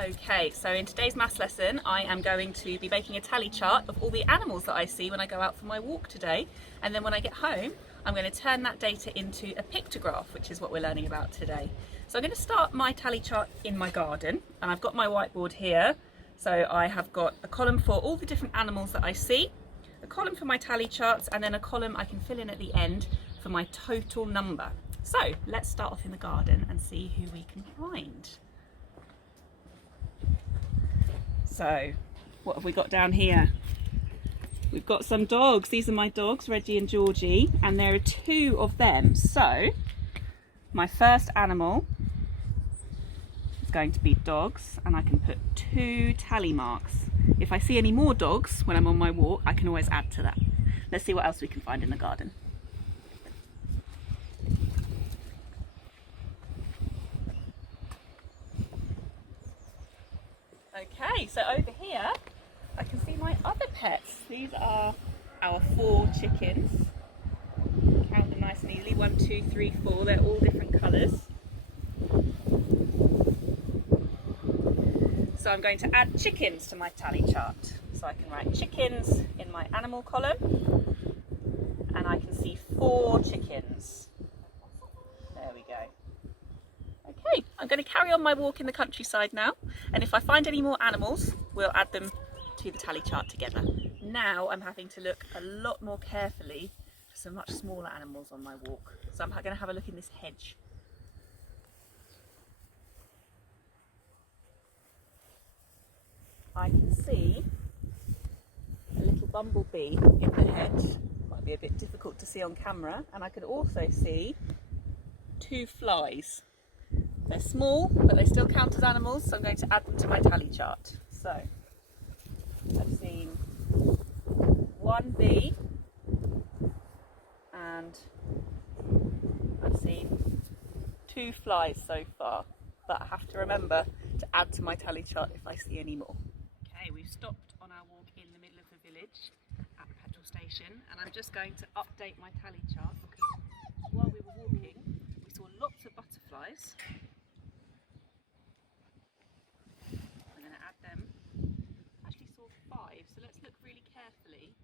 Okay, so in today's maths lesson, I am going to be making a tally chart of all the animals that I see when I go out for my walk today. And then when I get home, I'm going to turn that data into a pictograph, which is what we're learning about today. So I'm going to start my tally chart in my garden, and I've got my whiteboard here. So I have got a column for all the different animals that I see, a column for my tally charts, and then a column I can fill in at the end for my total number. So let's start off in the garden and see who we can find. So, what have we got down here? We've got some dogs. These are my dogs, Reggie and Georgie, and there are two of them. So, my first animal is going to be dogs, and I can put 2 tally marks. If I see any more dogs when I'm on my walk, I can always add to that. Let's see what else we can find in the garden. Okay, so over here I can see my other pets. These are our 4 chickens. Count them nice and easily. 1, 2, 3, 4. They're all different colours. So I'm going to add chickens to my tally chart. So I can write chickens in my animal column, and I can see 4 chickens. There we go. Okay, I'm going to carry on my walk in the countryside now, and if I find any more animals, we'll add them to the tally chart together. Now I'm having to look a lot more carefully for some much smaller animals on my walk. So I'm going to have a look in this hedge. I can see a little bumblebee in the hedge. Might be a bit difficult to see on camera, and I can also see 2 flies. They're small, but they still count as animals, so I'm going to add them to my tally chart. So, I've seen 1 bee, and I've seen 2 flies so far, but I have to remember to add to my tally chart if I see any more. Okay, we've stopped on our walk in the middle of the village at the petrol station, and I'm just going to update my tally chart because while we were walking, we saw lots of butterflies. I'm going to add them. I actually saw 5, so let's look really carefully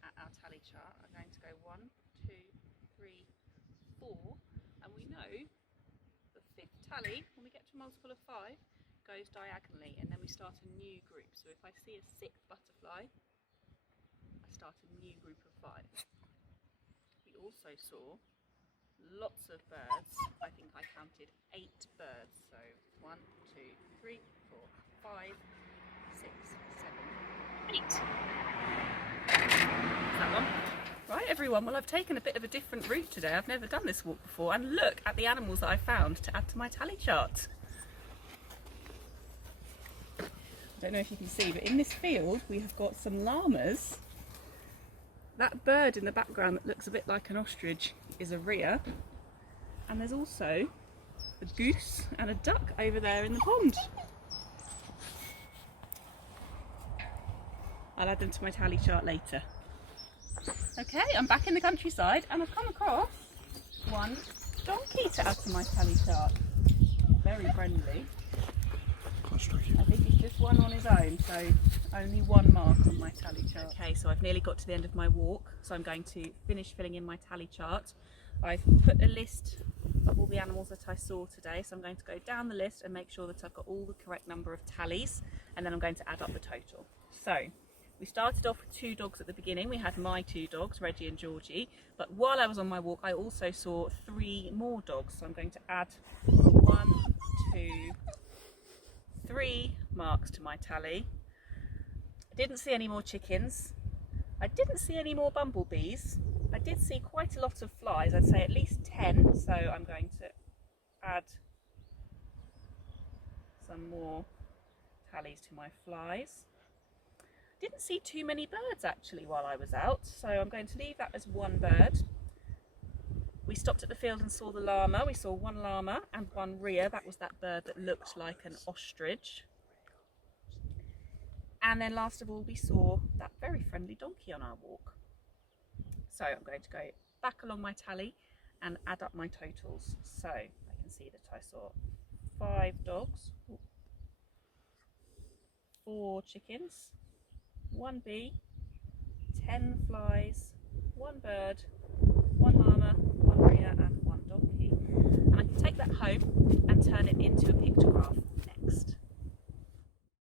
at our tally chart. I'm going to go 1, 2, 3, 4, and we know the 5th tally, when we get to a multiple of 5, goes diagonally, and then we start a new group. So if I see a 6th butterfly, I start a new group of 5. We also saw lots of birds. I think I counted 8 birds. So 1, 2, 3, 4, 5, 6, 7, 8. That one. Right everyone, well I've taken a bit of a different route today. I've never done this walk before, and look at the animals that I found to add to my tally chart. I don't know if you can see, but in this field we have got some llamas. That bird in the background that looks a bit like an ostrich is a rhea, and there's also a goose and a duck over there in the pond. I'll add them to my tally chart later. Okay, I'm back in the countryside and I've come across 1 donkey to add to my tally chart. Very friendly. I think he's just one on his own, so only 1 mark on my tally chart. Okay, so I've nearly got to the end of my walk, so I'm going to finish filling in my tally chart. I've put a list of all the animals that I saw today, so I'm going to go down the list and make sure that I've got all the correct number of tallies, and then I'm going to add up the total. So, we started off with 2 dogs at the beginning. We had my 2 dogs, Reggie and Georgie, but while I was on my walk I also saw 3 more dogs, so I'm going to add 1, 2, 3 marks to my tally. I didn't see any more chickens. I didn't see any more bumblebees. I did see quite a lot of flies, I'd say at least 10, so I'm going to add some more tallies to my flies. Didn't see too many birds actually while I was out, so I'm going to leave that as 1 bird. We stopped at the field and saw the llama. We saw 1 llama and 1 rhea. That was that bird that looked like an ostrich. And then last of all we saw that very friendly donkey on our walk. So I'm going to go back along my tally and add up my totals. So I can see that I saw 5 dogs, 4 chickens, 1 bee, 10 flies, 1 bird, 1 llama, 1 rhea and 1 donkey. And I can take that home and turn it into a picture